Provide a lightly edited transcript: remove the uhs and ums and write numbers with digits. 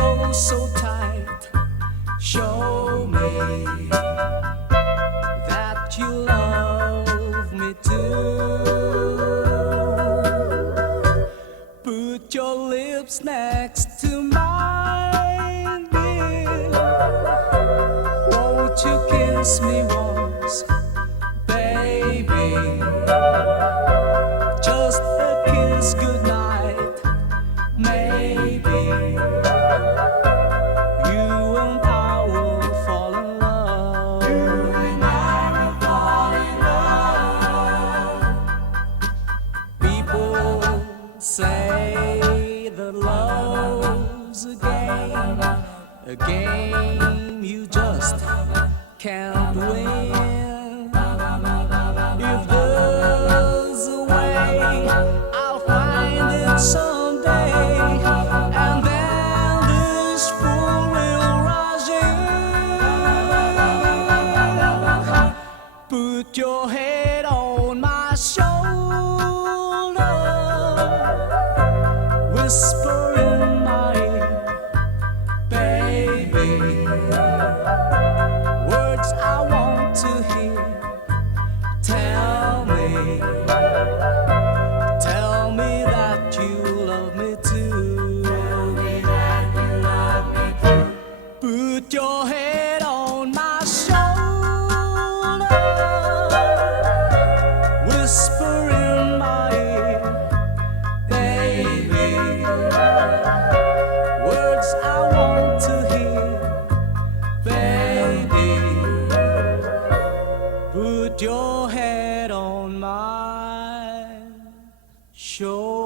oh so tight. Show me that you love me too. Put your lips next to mine, dear. Won't you kiss me once, baby? Just a kiss goodnight, maybe. You and I will fall in love. You and I will fall in love. People say that love's a game you just can't win. If there's a way, I'll find it someday, and then this fool will rush in. Put your head on my shoulder, whisper in my ear, baby, words I want to hear. Tell me that you love me too. Tell me that you love me too. Put your head on my shoulder, whisper in my ear, baby, words I want to hear, baby. Put your head on my shoulder.